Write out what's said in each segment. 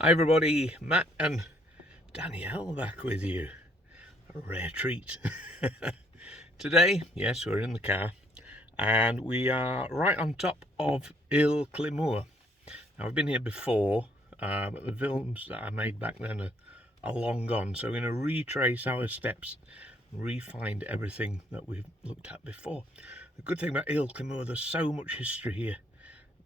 Hi everybody, Matt and Danielle back with you. A rare treat. Today, yes, we're in the car and we are right on top of Ilkley Moor. Now I've been here before, but the films that I made back then are long gone, so we're going to retrace our steps, re-find everything that we've looked at before. The good thing about Ilkley Moor, there's so much history here.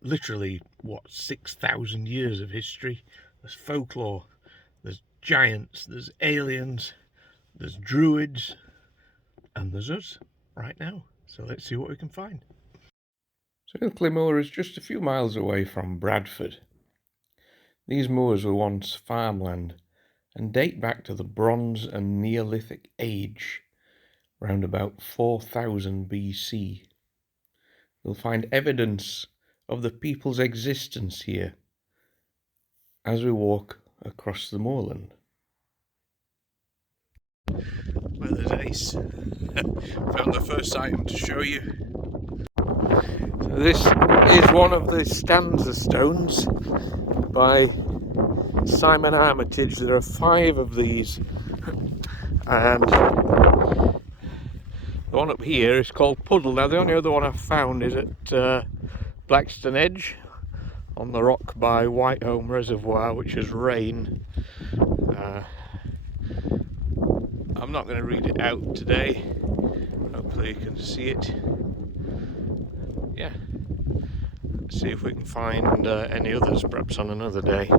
Literally, 6,000 years of history. There's folklore, there's giants, there's aliens, there's druids, and there's us right now. So let's see what we can find. So Ilkley Moor is just a few miles away from Bradford. These moors were once farmland and date back to the Bronze and Neolithic Age, around about 4000 BC. You'll find evidence of the people's existence here as we walk across the moorland. Weather's ace. Found the first item to show you. So this is one of the Stanza Stones by Simon Armitage. There are 5 of these, and the one up here is called Puddle. Now the only other one I've found is at Blackstone Edge on the rock by Whitehome Reservoir, which has rain. I'm not going to read it out today. Hopefully you can see it. Yeah. Let's see if we can find any others, perhaps on another day.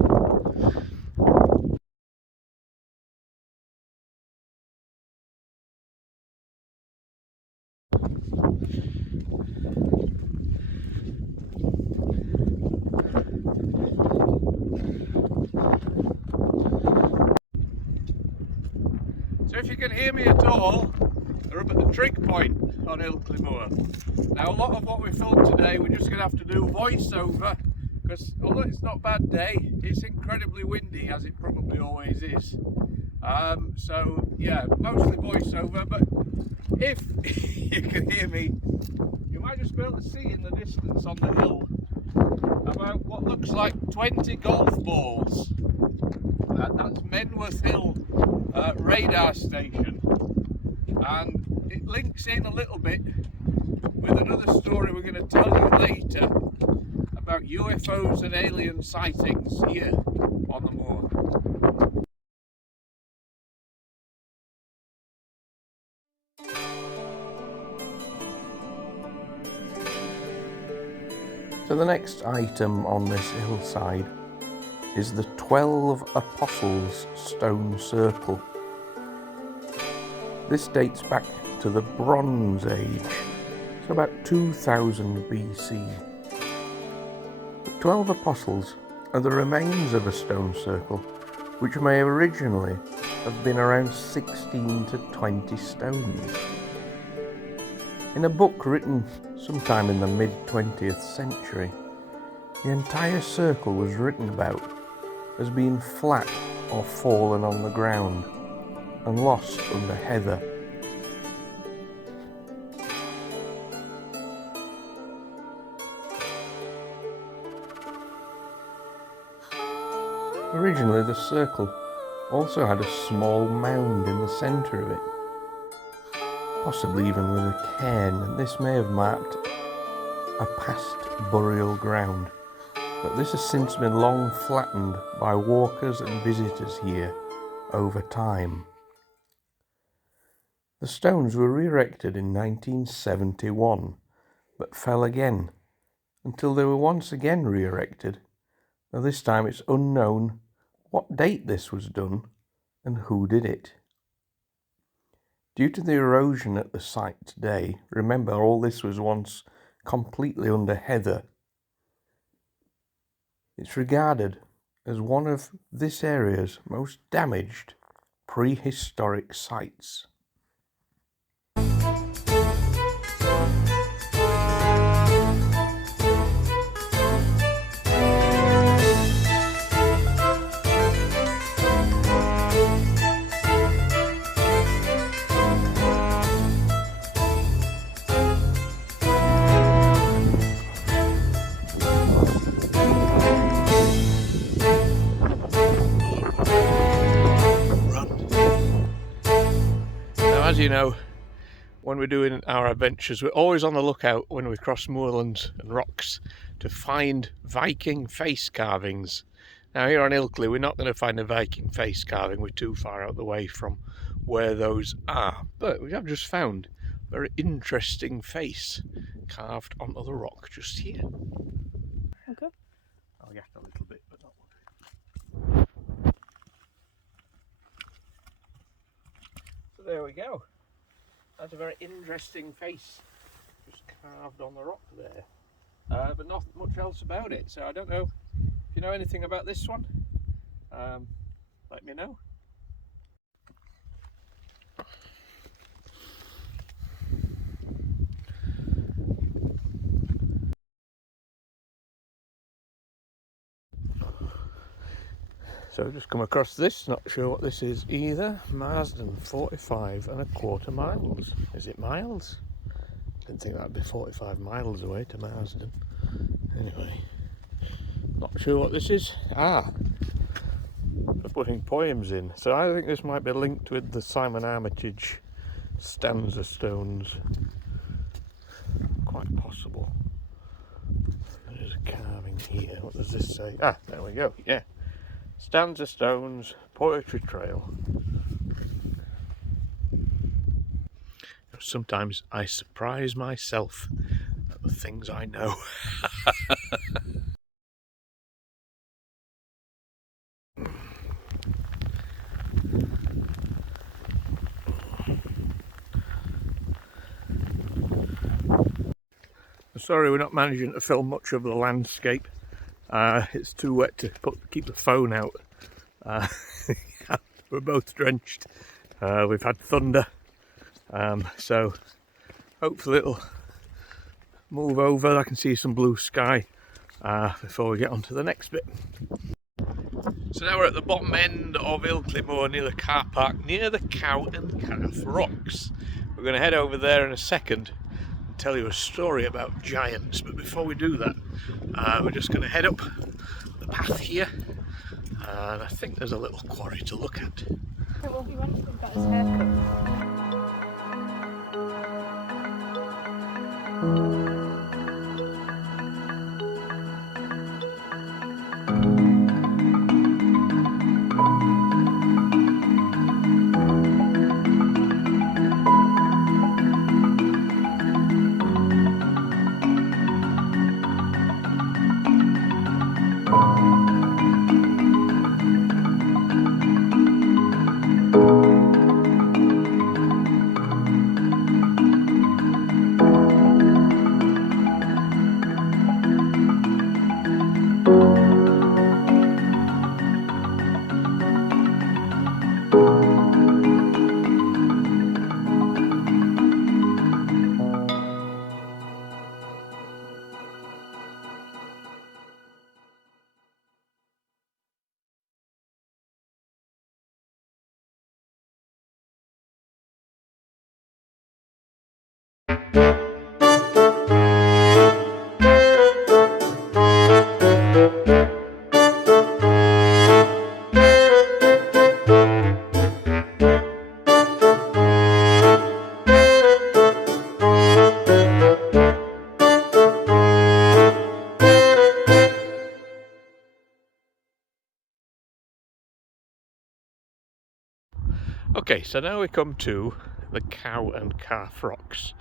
So if you can hear me at all, we're up at the trig point on Ilkley Moor. Now a lot of what we filmed today we're just going to have to do voiceover, because although it's not a bad day, it's incredibly windy, as it probably always is. So yeah, mostly voiceover, but if you can hear me, you might just be able to see in the distance on the hill about what looks like 20 golf balls. That's Menwith Hill radar station, and it links in a little bit with another story we're going to tell you later about UFOs and alien sightings here on the moor. So the next item on this hillside is the 12 Apostles stone circle. This dates back to the Bronze Age, so about 2000 BC. The 12 Apostles are the remains of a stone circle which may originally have been around 16 to 20 stones. In a book written sometime in the mid-20th century, the entire circle was written about as being flat or fallen on the ground and lost under heather. Originally the circle also had a small mound in the centre of it, possibly even with a cairn, and this may have marked a past burial ground, but this has since been long flattened by walkers and visitors here over time. The stones were re-erected in 1971, but fell again, until they were once again re-erected, though this time it's unknown what date this was done and who did it. Due to the erosion at the site today, remember all this was once completely under heather, it's regarded as one of this area's most damaged prehistoric sites. as you know, when we're doing our adventures, we're always on the lookout when we cross moorlands and rocks to find Viking face carvings. Now here on Ilkley, we're not going to find a Viking face carving, we're too far out the way from where those are. But we have just found a very interesting face carved onto the rock just here. Okay. I'll get a little bit, but not much. So there we go. That's a very interesting face just carved on the rock there. But not much else about it, so I don't know if you know anything about this one. Let me know. So I've just come across this, not sure what this is either. Marsden, 45¼ miles. Is it miles? Didn't think that'd be 45 miles away to Marsden. Anyway, not sure what this is. Ah, they're putting poems in. So I think this might be linked with the Simon Armitage Stanza Stones. Quite possible. There's a carving here. What does this say? Ah, there we go. Yeah. Stanza Stones, Poetry Trail. Sometimes I surprise myself at the things I know. Sorry, we're not managing to film much of the landscape. It's too wet to keep the phone out. We're both drenched. We've had thunder, so hopefully it'll move over. I can see some blue sky before we get on to the next bit. So now we're at the bottom end of Ilkley Moor near the car park, near the Cow and Calf Rocks. We're going to head over there in a second and tell you a story about giants, but before we do that, we're just going to head up the path here, and I think there's a little quarry to look at. Well, he went and got his haircut. Okay, so now we come to the Cow and Calf Rocks.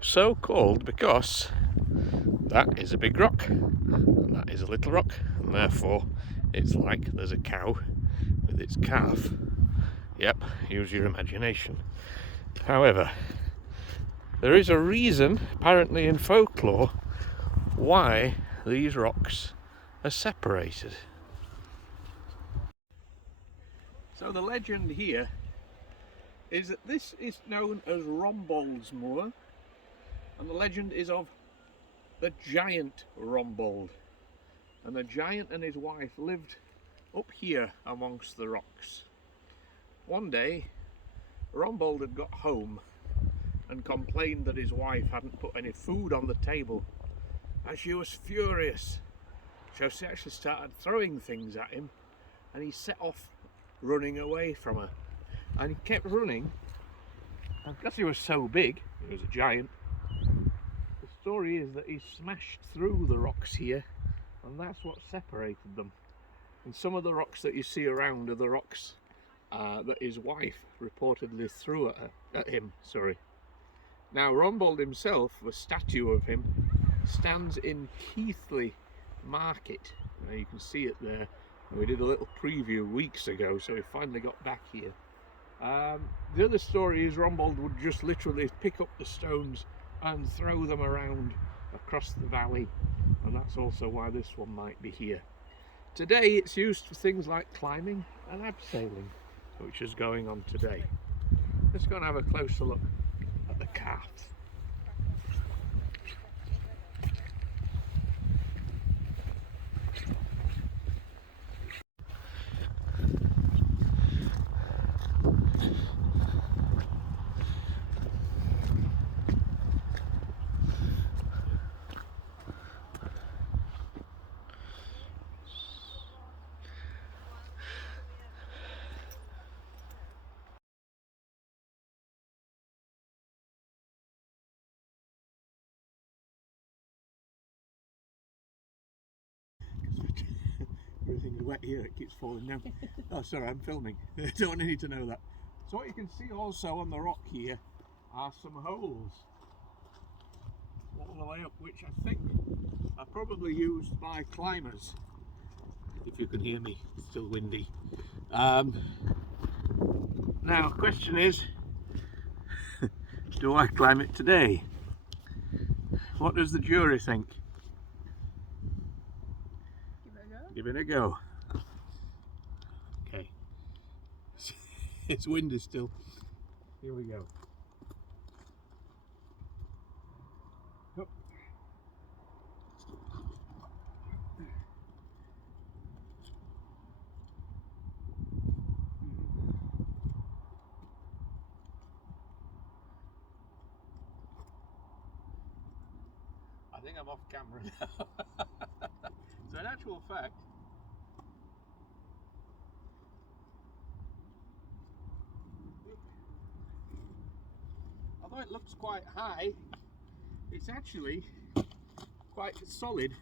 So called because that is a big rock and that is a little rock, and therefore it's like there's a cow with its calf. Yep, use your imagination. However, there is a reason, apparently in folklore, why these rocks are separated. So the legend here is that this is known as Rombold's Moor, and the legend is of the giant Rombold. And the giant and his wife lived up here amongst the rocks. One day, Rombold had got home and complained that his wife hadn't put any food on the table, and she was furious. So she actually started throwing things at him, and he set off running away from her. And he kept running And because he was so big, he was a giant, the story is that he smashed through the rocks here, and that's what separated them. And some of the rocks that you see around are the rocks that his wife reportedly threw at him. Now Rombold himself, a statue of him, stands in Keighley Market. Now you can see it there. And we did a little preview weeks ago, so we finally got back here. The other story is Rombold would just literally pick up the stones and throw them around across the valley, and that's also why this one might be here. Today it's used for things like climbing and abseiling, which is going on today. Let's go and have a closer look at the calf. Everything's wet here, it keeps falling down. Oh, sorry, I'm filming. I don't need to know that. So what you can see also on the rock here are some holes all the way up, which I think are probably used by climbers. If you can hear me, it's still windy. Now, question is, do I climb it today? What does the jury think? Give it a go. Okay. It's windy still. Here we go. Oh. I think I'm off camera now. So in actual fact, although it looks quite high, it's actually quite solid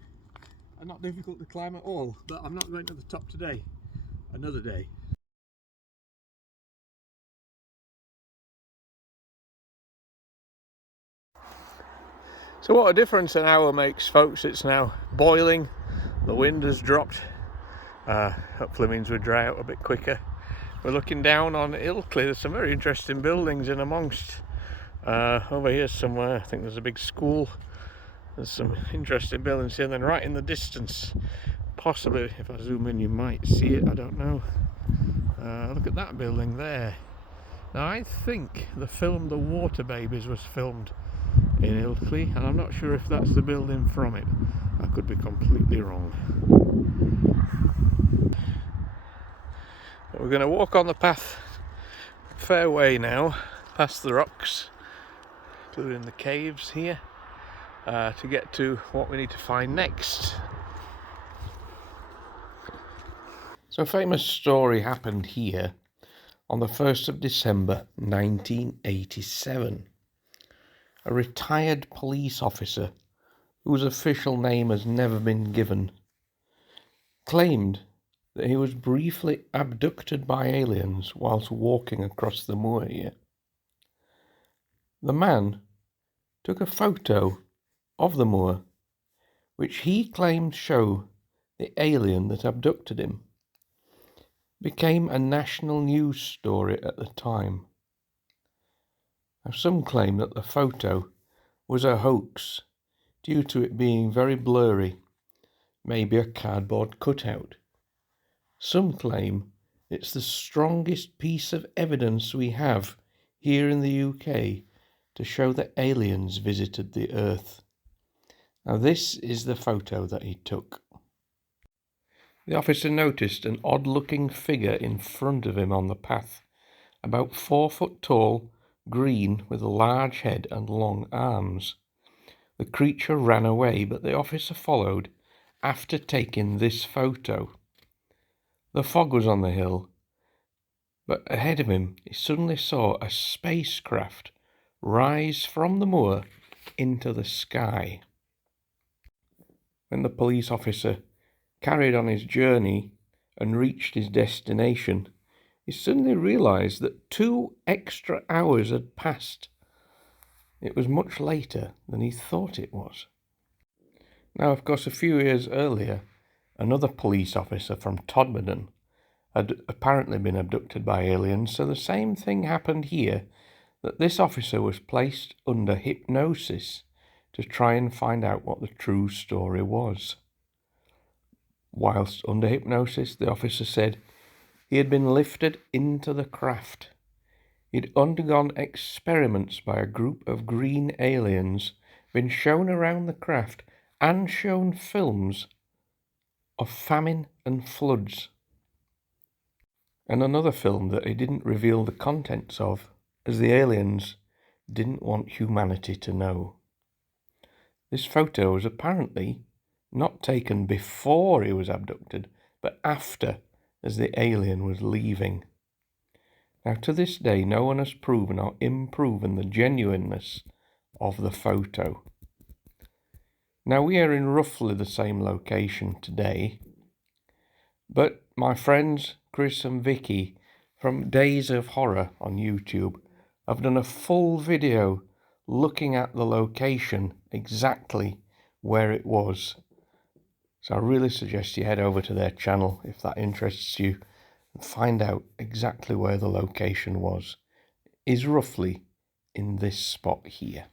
and not difficult to climb at all. But I'm not going to the top today, another day. So what a difference an hour makes, folks. It's now boiling, the wind has dropped, hopefully means we dry out a bit quicker. We're looking down on Ilkley. There's some very interesting buildings in amongst. Over here somewhere, I think there's a big school. There's some interesting buildings here, and then right in the distance, possibly if I zoom in you might see it, I don't know. Look at that building there. Now I think the film The Water Babies was filmed in Ilkley, and I'm not sure if that's the building from it. I could be completely wrong. But we're going to walk on the path fair way now, past the rocks, including the caves here, to get to what we need to find next. So a famous story happened here on the 1st of December 1987. A retired police officer, whose official name has never been given, claimed that he was briefly abducted by aliens whilst walking across the moor here. The man took a photo of the moor, which he claimed show the alien that abducted him. Became a national news story at the time. Now, some claim that the photo was a hoax due to it being very blurry, maybe a cardboard cutout. Some claim it's the strongest piece of evidence we have here in the UK to show that aliens visited the Earth. Now this is the photo that he took. The officer noticed an odd-looking figure in front of him on the path, about 4 foot tall, green, with a large head and long arms. The creature ran away, but the officer followed after taking this photo. The fog was on the hill, But ahead of him, he suddenly saw a spacecraft rise from the moor into the sky. When the police officer carried on his journey and reached his destination, he suddenly realised that 2 extra hours had passed. It was much later than he thought it was. Now, of course, a few years earlier, another police officer from Todmorden had apparently been abducted by aliens, so the same thing happened here, that this officer was placed under hypnosis to try and find out what the true story was. Whilst under hypnosis, the officer said he had been lifted into the craft. He'd undergone experiments by a group of green aliens, been shown around the craft, and shown films of famine and floods. And another film that he didn't reveal the contents of, as the aliens didn't want humanity to know. This photo was apparently not taken before he was abducted, but after, as the alien was leaving. Now, to this day, no one has proven or improven the genuineness of the photo. Now, we are in roughly the same location today, but my friends Chris and Vicky from Days of Horror on YouTube have done a full video looking at the location, exactly where it was. So I really suggest you head over to their channel if that interests you and find out exactly where the location was. It is roughly in this spot here.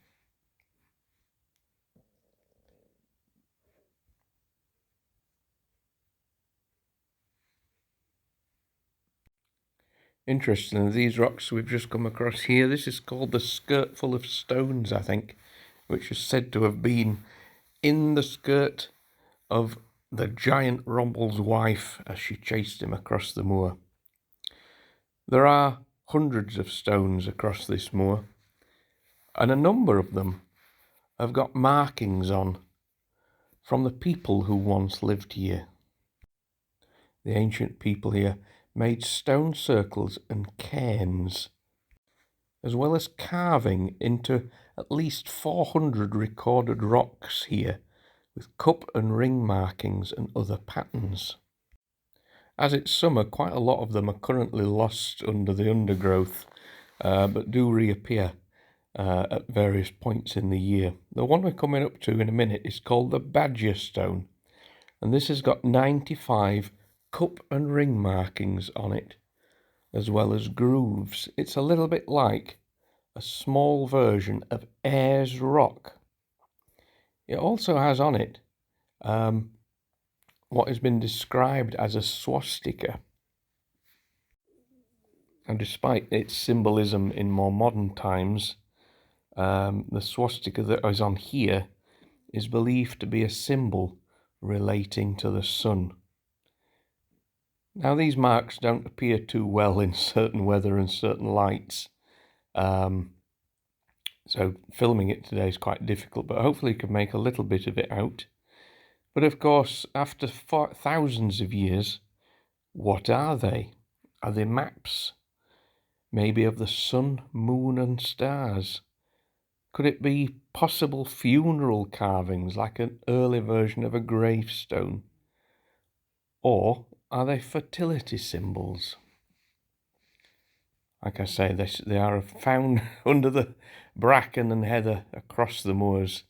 Interestingly, these rocks we've just come across here, this is called the skirt full of stones, I think, which is said to have been in the skirt of the giant Rombold's wife as she chased him across the moor. There are hundreds of stones across this moor, and a number of them have got markings on from the people who once lived here. The ancient people here made stone circles and cairns, as well as carving into at least 400 recorded rocks here, with cup and ring markings and other patterns. As it's summer, quite a lot of them are currently lost under the undergrowth, but do reappear at various points in the year. The one we're coming up to in a minute is called the Badger Stone, and this has got 95 cup and ring markings on it, as well as grooves. It's a little bit like a small version of Ayers Rock. It also has on it what has been described as a swastika. And despite its symbolism in more modern times, the swastika that is on here is believed to be a symbol relating to the sun. Now, these marks don't appear too well in certain weather and certain lights, so filming it today is quite difficult, but hopefully you can make a little bit of it out. But of course, after thousands of years, what are they? Are they maps? Maybe of the sun, moon and stars? Could it be possible funeral carvings like an early version of a gravestone? Or are they fertility symbols? Like I say, they are found under the bracken and heather across the moors.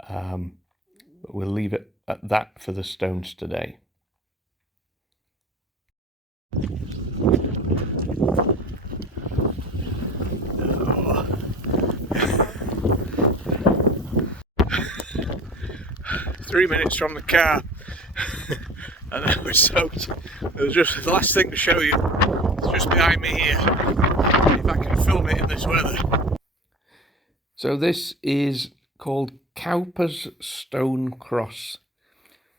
But we'll leave it at that for the stones today. Oh. 3 minutes from the car and I was soaked. It was just the last thing to show you. It's just behind me here. If I can film it in this weather. So this is called Cowper's Stone Cross.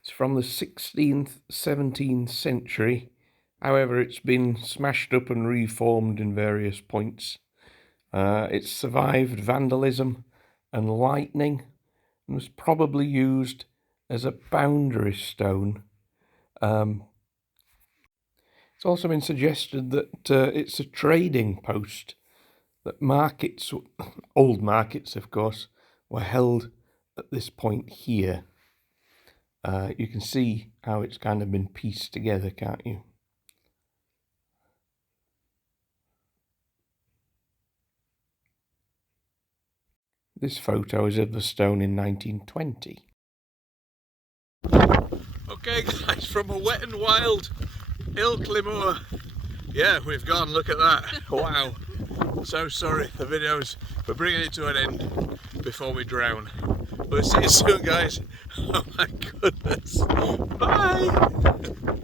It's from the 16th, 17th century. However, it's been smashed up and reformed in various points. It's survived vandalism and lightning and was probably used as a boundary stone It's also been suggested that it's a trading post, that markets, old markets of course, were held at this point here. You can see how it's kind of been pieced together, can't you? This photo is of the stone in 1920. Okay guys, from a wet and wild Ilkley Moor. Yeah, we've gone, look at that. Wow. So sorry, the videos, we're bringing it to an end before we drown. We'll see you soon guys. Oh my goodness. Bye.